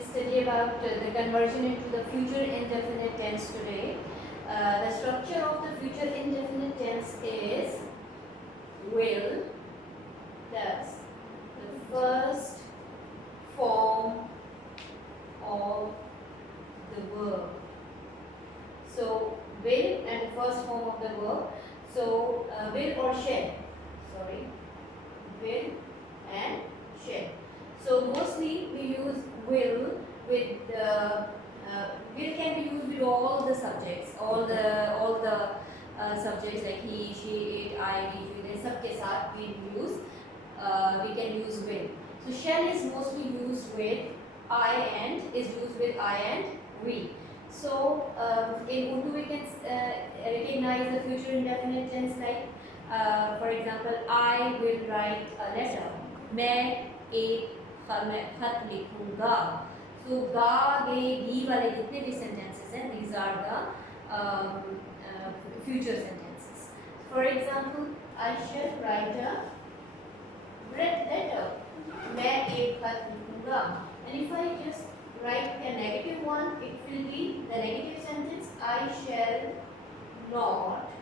will study about the conversion into the future indefinite tense today. The structure of the future indefinite tense is will plus the first form of the verb. So will and the first form of the verb. So will or shall. Sorry, will and shall. So mostly we use will with will can be used with all the subjects, all the subjects like he, she, it, I, we, you. इन सब के साथ we can use will. So shall is mostly used with I and we. So in Urdu we can recognize the future indefinite tense like for example, I will write a letter. मैं एक खत लिखूंगा. So गा गे गी वाले जितने भी sentences हैं, these are the future sentences. For example, I shall write a letter. मैं एक खत लिखूंगा. And if I just write a negative one, it will be the negative sentence. I shall not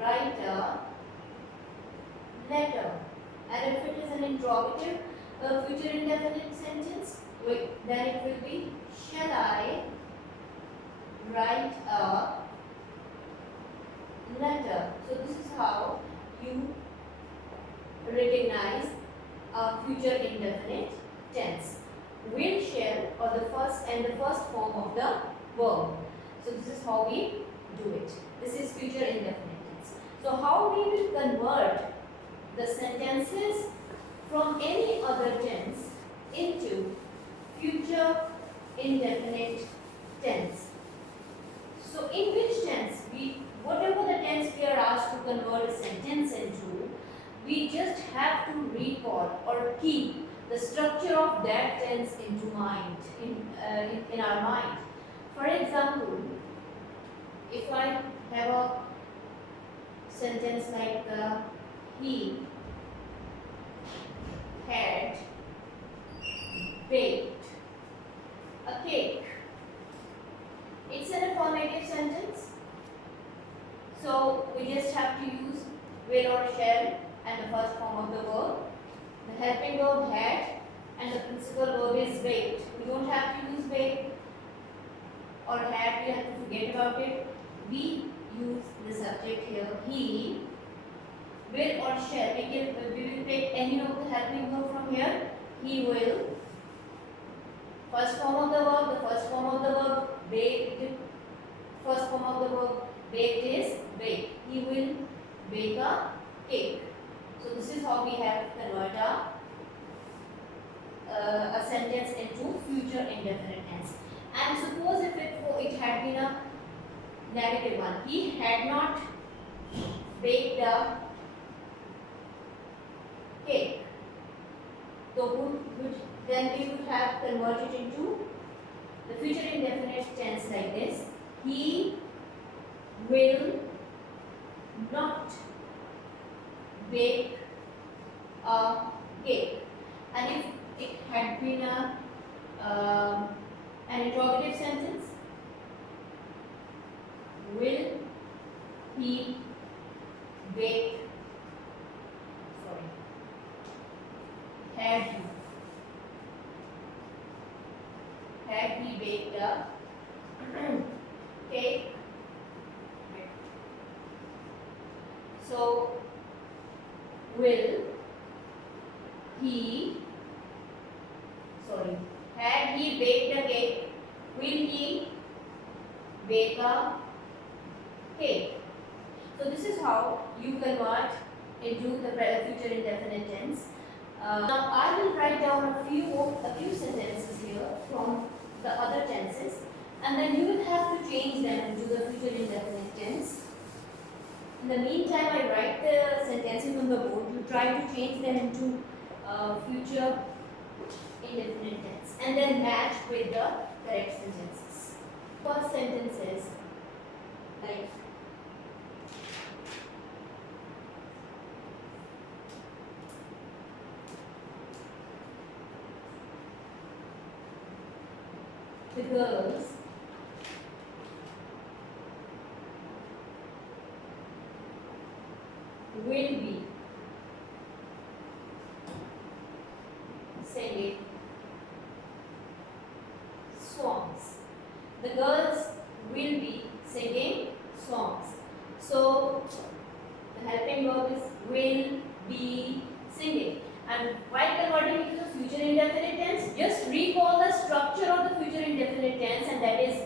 write a letter. And if it is an interrogative future indefinite sentence, then it will be shall I write a letter. So this is how you recognize a future indefinite tense. Will, shall, or the first form of the verb. So this is how we do it. This is future indefinite tense. So how we will convert the sentences from any other tense into future indefinite tense. So in which tense whatever the tense we are asked to convert a sentence into, we just have to recall or keep the structure of that tense into mind, in our mind. For example, if I have a sentence like he had baked a cake. It's an affirmative sentence. So we just have to use will or shall and the first form of the verb. The helping verb had and the principal verb is baked. We don't have to use baked or had, we have to forget about it. We use the subject here, he. Will or shall, we will take any of the helping verb from here. He will. First form of the verb, the first form of the verb, baked. First form of the verb, baked is bake. He will bake a cake. So this is how we have convert a sentence into future indefinite tense. And suppose if it had been a negative one, he had not baked a cake. So then we would have converted into the future indefinite tense like this. He will not bake a cake. And if it had been an interrogative sentence, will he bake, had he baked a cake? So will he, had he baked a cake, will he bake a cake? So this is how you convert into the future indefinite tense. Now I will write down a few sentences here from the other tenses, and then you will have to change them into the future indefinite tense. In the meantime, I write the sentences on the board. You try to change them into future indefinite tense and then match with the correct sentences. First sentence is like the girls will be singing songs. The girls will be singing songs. So the helping verb is will be singing. And while converting it to the future indefinite tense, just recall the structure of the future indefinite tense, and that is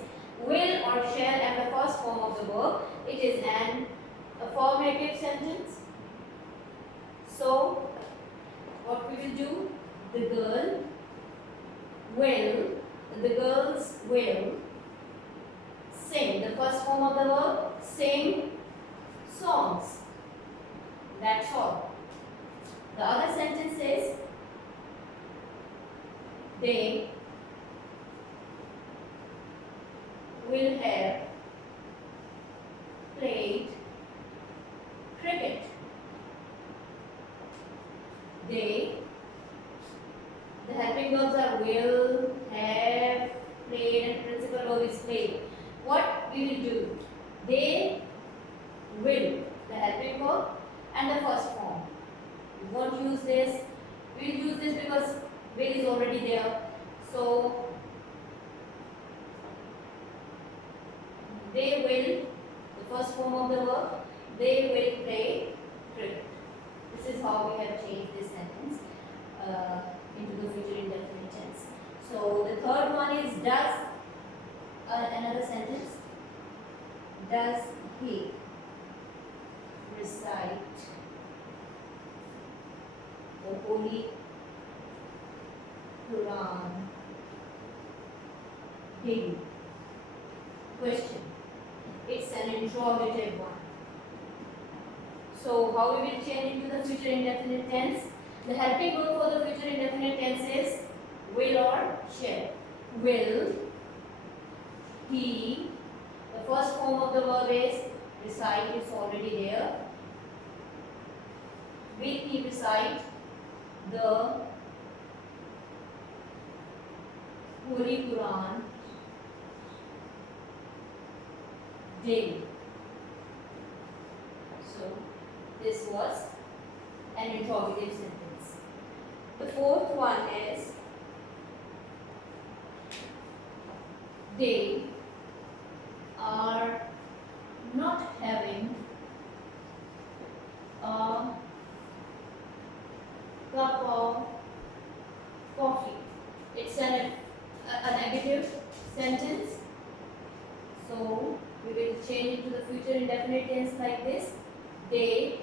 will or shall and the first form of the verb. It is an affirmative sentence. So what we will do, the girls will sing, the first form of the verb, sing songs. That's all. The other sentence is they will have played cricket. The helping verbs are will, have, played, and principal verb is played. What we will do? They will, the helping verb and the first form. We won't use this. We will use this because will is already there. So they will, the first form of the verb, they will play cricket. This is how we have changed this sentence into the future indefinite tense. So the third one is does, another sentence. Does he recite the Holy Quran daily? Question. It's an interrogative one. So how we will change into the future indefinite tense? The helping verb for the future indefinite tense is will or shall. Will he, the first form of the verb is recite, it's already there. Will he recite the Holy Quran daily? So this was an interrogative sentence. The fourth one is they are not having a cup of coffee. It's a negative sentence. So we will change it to the future indefinite tense like this. They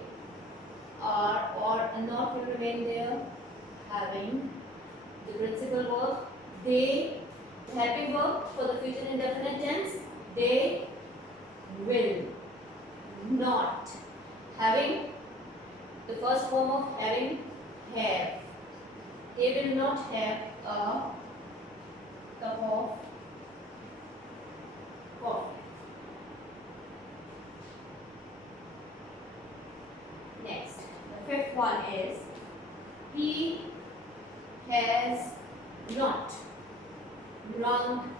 are, or not will remain there, having the principal verb. They, the helping verb for the future indefinite tense. They will not, having, the first form of having, have. They will not have a cup of coffee. Next, the fifth one is he has not rung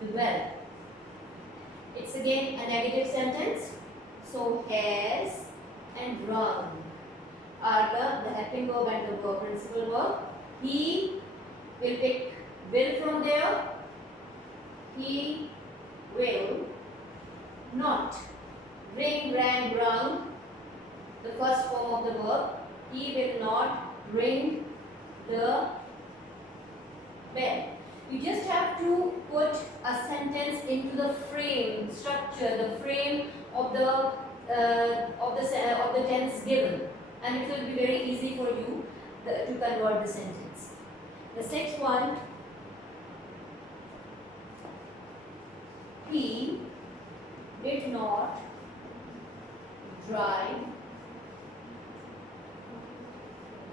the bell. It's again a negative sentence. So has and rung are the helping verb and the verb principal verb. He will pick will from there. He will not ring, rang, rung, the first form of the verb. He will not ring the bell. You just have to put a sentence into the frame structure, the frame of the tense given, and it will be very easy for you to convert the sentence. The sixth one, he did not drive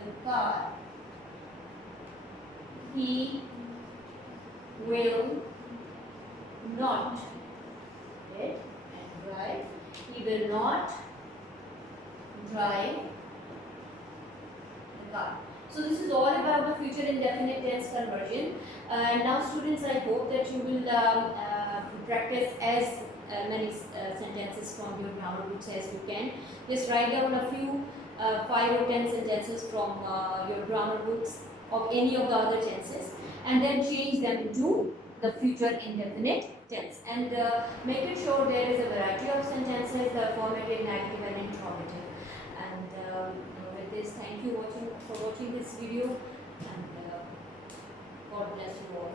the car. He will not get and drive. He will not drive the car. So this is all about the future indefinite tense conversion. Now students, I hope that you will practice as many sentences from your grammar books as you can. Just write down a few 5 or 10 sentences from your grammar books of any of the other tenses, and then change them into the future indefinite tense, and make it sure there is a variety of sentences, the affirmative, negative and interrogative. And with this, thank you for watching this video, and God bless you all.